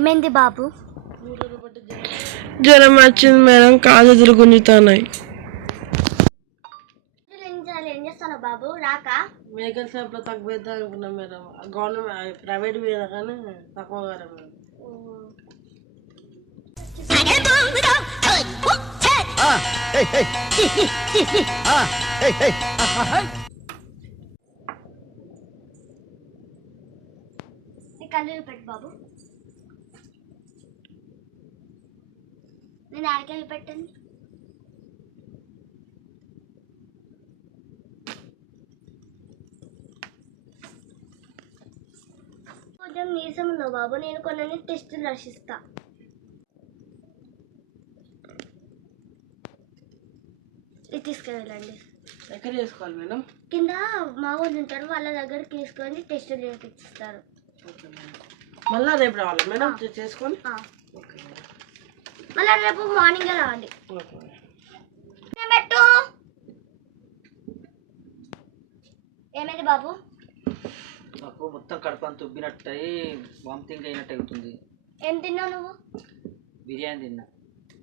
ఏమైంది బాబు? జ్వరం వచ్చింది మేడం కాళ్ళు గుంజుతున్నాయి. ఏం చేయాలి? ఏం చేస్తాను బాబు? రాక? మెడికల్ షాప్లో తక్కువ అవుతా అనుకున్నాం మేడం. గవర్నమెంట్ ప్రైవేట్ మీద కానీ తక్కువ కదా కళ్ళు పెట్టు బాబు. నేను ఆడికెళ్ళి పెట్టండి. కొంచెం నీరసం ఉందో బాబు? నేను కొన్ని టెస్టులు రచిస్తా ఇది తీసుకెళ్ళండి. ఎక్కడ చేసుకోవాలి మేడం? కింద మా ఊరు ఉంటారు వాళ్ళ దగ్గరికి తీసుకొని టెస్టులు చేపిస్తారు. మళ్ళా రేపు రావాలి మేడం? చేసుకొని? మళ్ళీ రేపు మార్నింగ్ పెట్టు ఏమైంది బాబు? నాకు మొత్తం కడుపు అంత ఉబ్బినట్టు అయ్యి వామిటింగ్ అయినట్టు అవుతుంది. ఏం తిన్నావు నువ్వు? బిర్యానీ తిన్నా.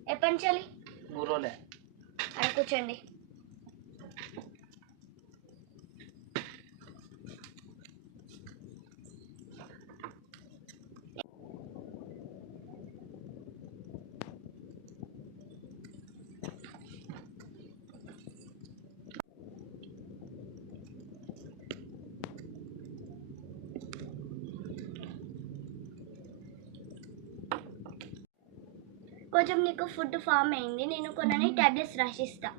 ఎప్పటి నుంచి? మూడు రోజులే. అక్కడ కూర్చోండి. కొంచెం నీకు ఫుడ్ ఫామ్ అయింది. నేను కొన్ని టాబ్లెట్స్ రాసిస్తా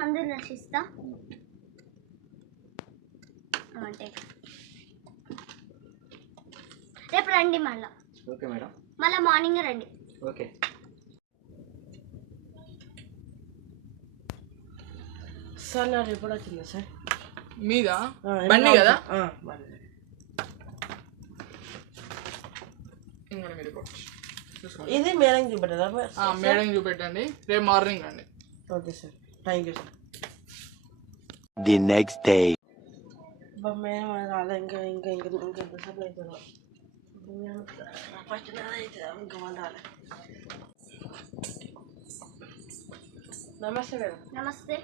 మందులు రాసిస్తా అంటే రేపు రండి మళ్ళా. Okay madam. మళ్ళీ మార్నింగ్ రండి. ఓకే. సార్ నా రిపోర్ట్ వచ్చిందా సార్? మీద? బండి కదా? బండి. ఇంకా. ఇది మేడం చూపెట్టదా? ఆ, మేడం చూపెట్టండి. రేపు మార్నింగ్ అండి. Okay sir. Thank you sir. Next day. అబ్బా మేడం రాలే. ఇంకా ఇంకా ఇంకా ఇంకా ఎంతసేపు అవుతుందో ఫస్ట్ ఇంకా వాళ్ళు రాలే. నమస్తే మేడం. నమస్తే.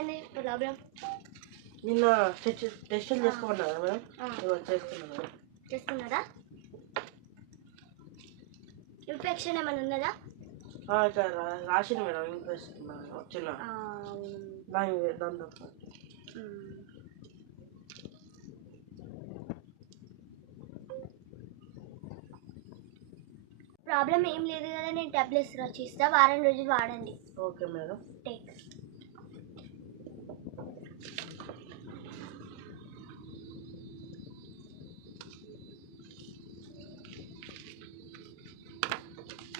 ఏమైంది ప్రాబ్లం నిన్న టెస్ట్ టెస్టులు చేసుకోమన్నారు మేడం చేసుకున్నాను ఇన్ఫెక్షన్ ఏమైనా ఉన్నదా ఇక్కడ రాసింది మేడం ఇంట్రెస్ట్ వచ్చిన దాని మ్. ప్రాబ్లం ఏం లేదు కదా నేను టాబ్లెట్స్ రాసిస్తా వారం రోజులు వాడండి. Okay madam. టేక్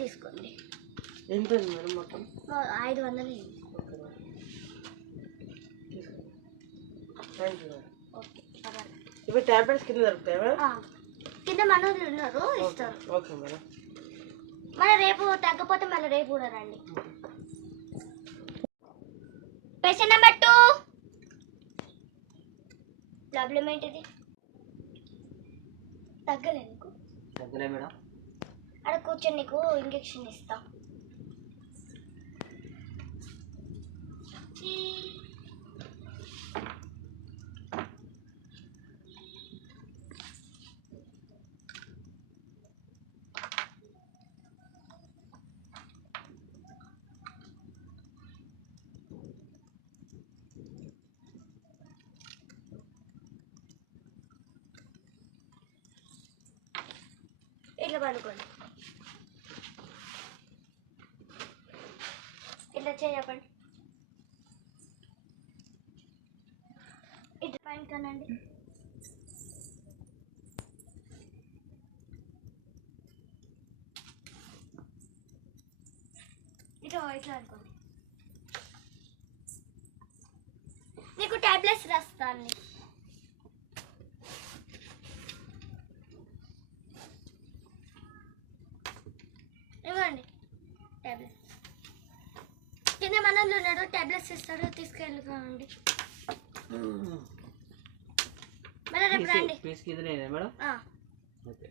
తీసుకోండి. ఎంత ఉంది మేడం మొత్తం ఐదు వందలు ఓకే థ్యాంక్ యూ. ఇవి ట్యాబ్లెట్స్ కింద దొరుకుతాయి కింద మనోళ్ళు ఉన్నారు ఇస్తారు. Okay madam. మళ్ళీ రేపు తగ్గపోతే మళ్ళీ రేపు కూడా రండి. పేషెంట్ నెంబర్ టూ ప్రాబ్లం ఏంటిది? తగ్గలే నీకు? తగ్గలే మేడం. అక్కడ కూర్చొని నీకు ఇంజక్షన్ ఇస్తా. ఇట్లా పడుకోండి. వచ్చాయి చేయకండి ఇటు పైన కనండి. ఇటు ఇట్లా అనుకోండి. నీకు టాబ్లెట్స్ రాస్తాను. ఆనంద్ ఉన్నాడు టాబ్లెట్స్ ఇస్తాడు తీసుకెళ్ళకండి మేడం రేపు రండి. మేడం? ఆ, ఓకే.